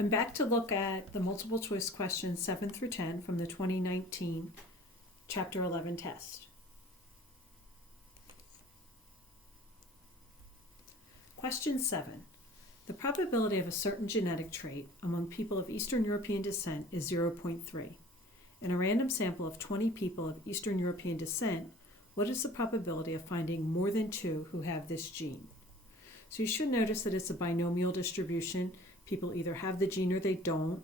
I'm back to look at the multiple choice questions 7 through 10 from the 2019 Chapter 11 test. Question 7. The probability of a certain genetic trait among people of Eastern European descent is 0.3. In a random sample of 20 people of Eastern European descent, what is the probability of finding more than 2 who have this gene? So you should notice that it's a binomial distribution. People either have the gene or they don't.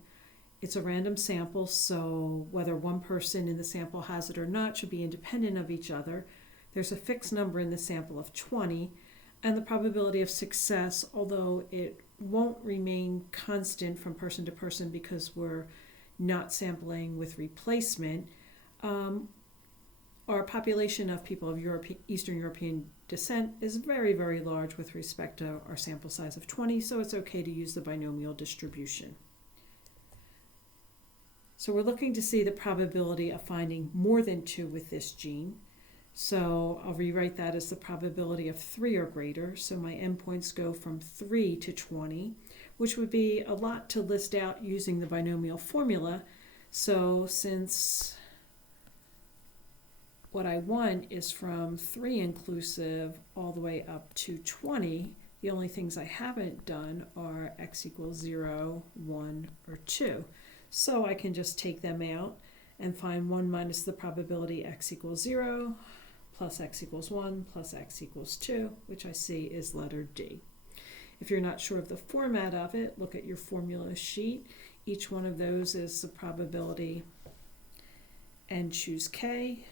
It's a random sample, so whether one person in the sample has it or not should be independent of each other. There's a fixed number in the sample of 20, and the probability of success, although it won't remain constant from person to person because we're not sampling with replacement, our population of people of Eastern European descent is very, very large with respect to our sample size of 20, so it's okay to use the binomial distribution. So we're looking to see the probability of finding more than 2 with this gene. So I'll rewrite that as the probability of 3 or greater. So my endpoints go from 3 to 20, which would be a lot to list out using the binomial formula. So since what I want is from 3 inclusive all the way up to 20, the only things I haven't done are x equals 0, 1, or 2. So I can just take them out and find 1 minus the probability x equals 0, plus x equals 1, plus x equals 2, which I see is letter D. If you're not sure of the format of it, look at your formula sheet. Each one of those is the probability and choose k,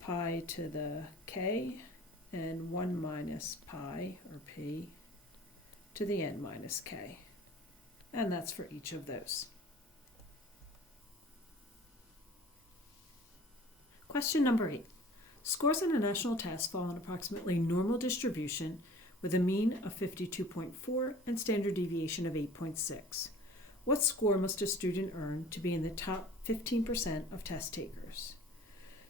pi to the k, and 1 minus pi, or p, to the n minus k. And that's for each of those. Question number 8. Scores on a national test fall in approximately normal distribution with a mean of 52.4 and standard deviation of 8.6. What score must a student earn to be in the top 15% of test takers?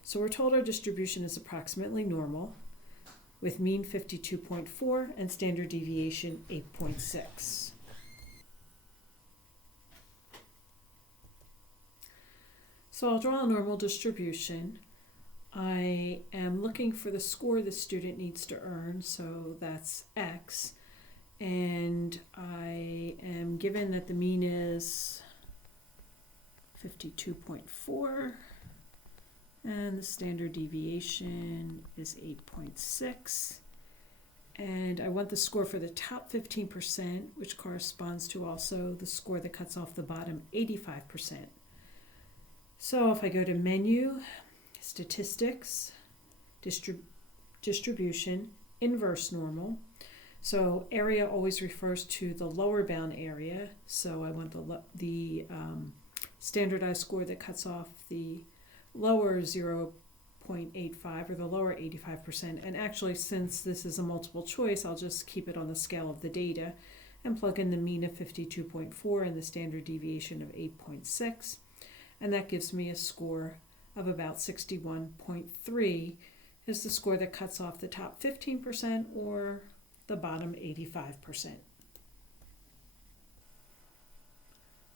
So we're told our distribution is approximately normal with mean 52.4 and standard deviation 8.6. So I'll draw a normal distribution. I am looking for the score the student needs to earn, so that's x, and I am given that the mean is 52.4 and the standard deviation is 8.6, and I want the score for the top 15%, which corresponds to also the score that cuts off the bottom 85%. So if I go to menu, statistics, distribution, inverse normal. So area always refers to the lower bound area. So I want the standardized score that cuts off the lower 0.85 or the lower 85%. And actually, since this is a multiple choice, I'll just keep it on the scale of the data and plug in the mean of 52.4 and the standard deviation of 8.6. And that gives me a score of about 61.3 is the score that cuts off the top 15% or the bottom 85%.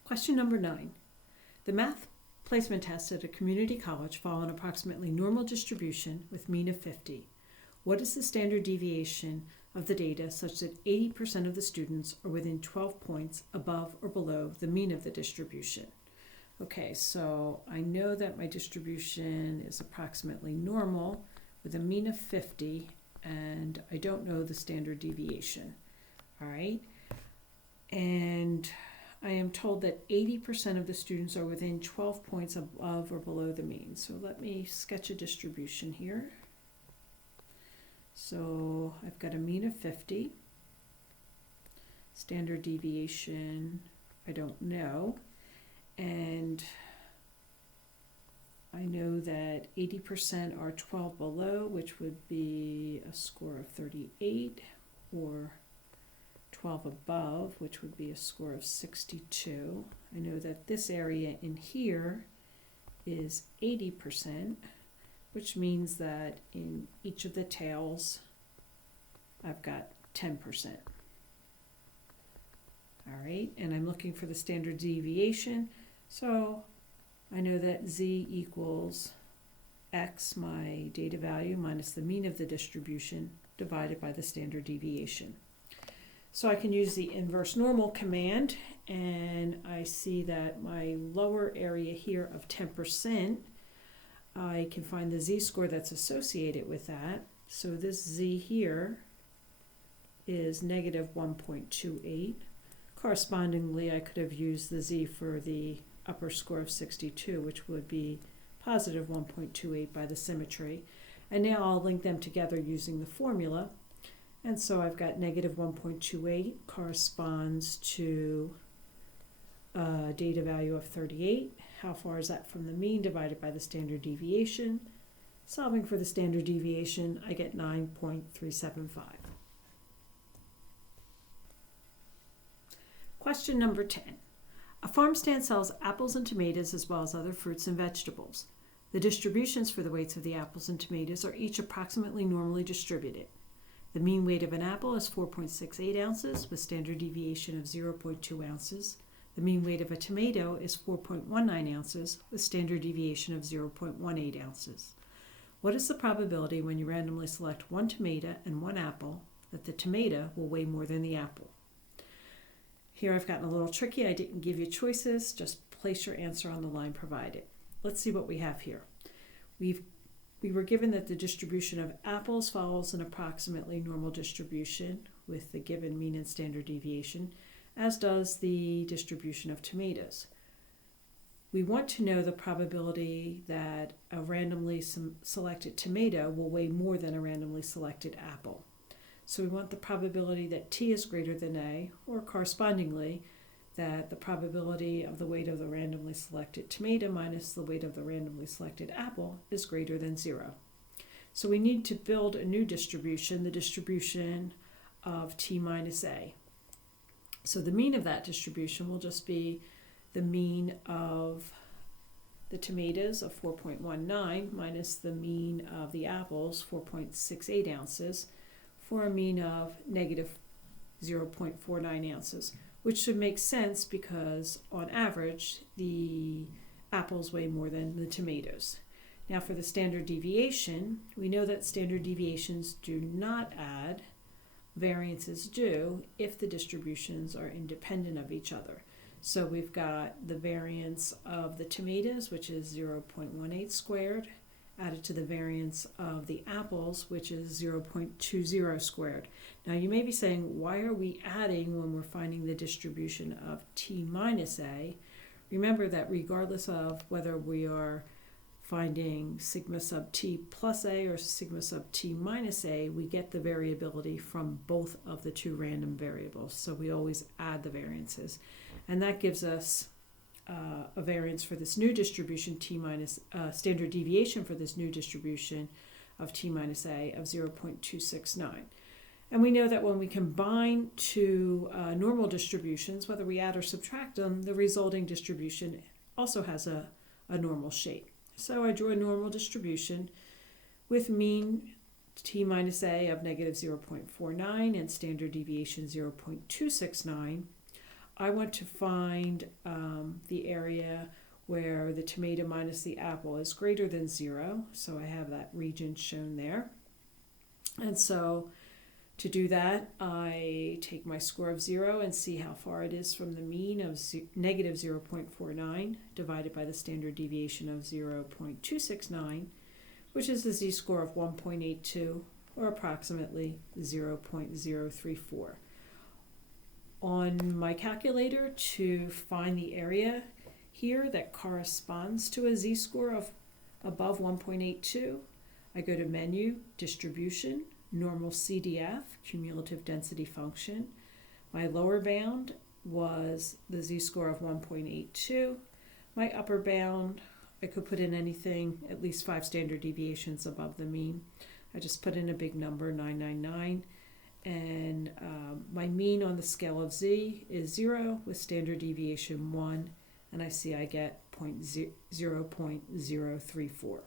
Question number 9. The math placement tests at a community college fall in approximately normal distribution with mean of 50. What is the standard deviation of the data such that 80% of the students are within 12 points above or below the mean of the distribution? Okay, so I know that my distribution is approximately normal with a mean of 50, and I don't know the standard deviation. All right, and I am told that 80% of the students are within 12 points above or below the mean. So let me sketch a distribution here. So I've got a mean of 50. Standard deviation, I don't know. And I know that 80% are 12 below, which would be a score of 38, or 12 above, which would be a score of 62. I know that this area in here is 80%, which means that in each of the tails, I've got 10%. All All right, and I'm looking for the standard deviation, so I know that z equals x, my data value, minus the mean of the distribution divided by the standard deviation. So I can use the inverse normal command, and I see that my lower area here of 10%, I can find the z-score that's associated with that. So this z here is negative 1.28. Correspondingly, I could have used the z for the upper score of 62, which would be positive 1.28 by the symmetry. And now I'll link them together using the formula. And so I've got negative 1.28 corresponds to a data value of 38. How far is that from the mean divided by the standard deviation? Solving for the standard deviation, I get 9.375. Question number 10. A farm stand sells apples and tomatoes as well as other fruits and vegetables. The distributions for the weights of the apples and tomatoes are each approximately normally distributed. The mean weight of an apple is 4.68 ounces with standard deviation of 0.2 ounces. The mean weight of a tomato is 4.19 ounces with standard deviation of 0.18 ounces. What is the probability when you randomly select one tomato and one apple that the tomato will weigh more than the apple? Here I've gotten a little tricky. I didn't give you choices. Just place your answer on the line provided. Let's see what we have here. We were given that the distribution of apples follows an approximately normal distribution with the given mean and standard deviation, as does the distribution of tomatoes. We want to know the probability that a randomly selected tomato will weigh more than a randomly selected apple. So we want the probability that t is greater than a, or correspondingly, that the probability of the weight of the randomly selected tomato minus the weight of the randomly selected apple is greater than 0. So we need to build a new distribution, the distribution of t minus a. So the mean of that distribution will just be the mean of the tomatoes of 4.19 minus the mean of the apples, 4.68 ounces, for a mean of negative 0.49 ounces, which should make sense because on average the apples weigh more than the tomatoes. Now for the standard deviation, we know that standard deviations do not add, variances do if the distributions are independent of each other. So we've got the variance of the tomatoes, which is 0.18 squared, added to the variance of the apples, which is 0.20 squared. Now you may be saying, why are we adding when we're finding the distribution of t minus a? Remember that regardless of whether we are finding sigma sub t plus a or sigma sub t minus a, we get the variability from both of the two random variables. So we always add the variances. And that gives us a variance for this new distribution, t minus, standard deviation for this new distribution of t minus a of 0.269. And we know that when we combine two normal distributions, whether we add or subtract them, the resulting distribution also has a normal shape. So I drew a normal distribution with mean t minus a of negative 0.49 and standard deviation 0.269. I want to find the area where the tomato minus the apple is greater than 0. So I have that region shown there. And so to do that, I take my score of 0 and see how far it is from the mean of negative 0.49 divided by the standard deviation of 0.269, which is the z-score of 1.82, or approximately 0.034. On my calculator, to find the area here that corresponds to a z-score of above 1.82, I go to Menu, Distribution, Normal CDF, Cumulative Density Function. My lower bound was the z-score of 1.82. My upper bound, I could put in anything, at least 5 standard deviations above the mean. I just put in a big number, 999. And my mean on the scale of z is 0 with standard deviation 1, and I see I get 0.034.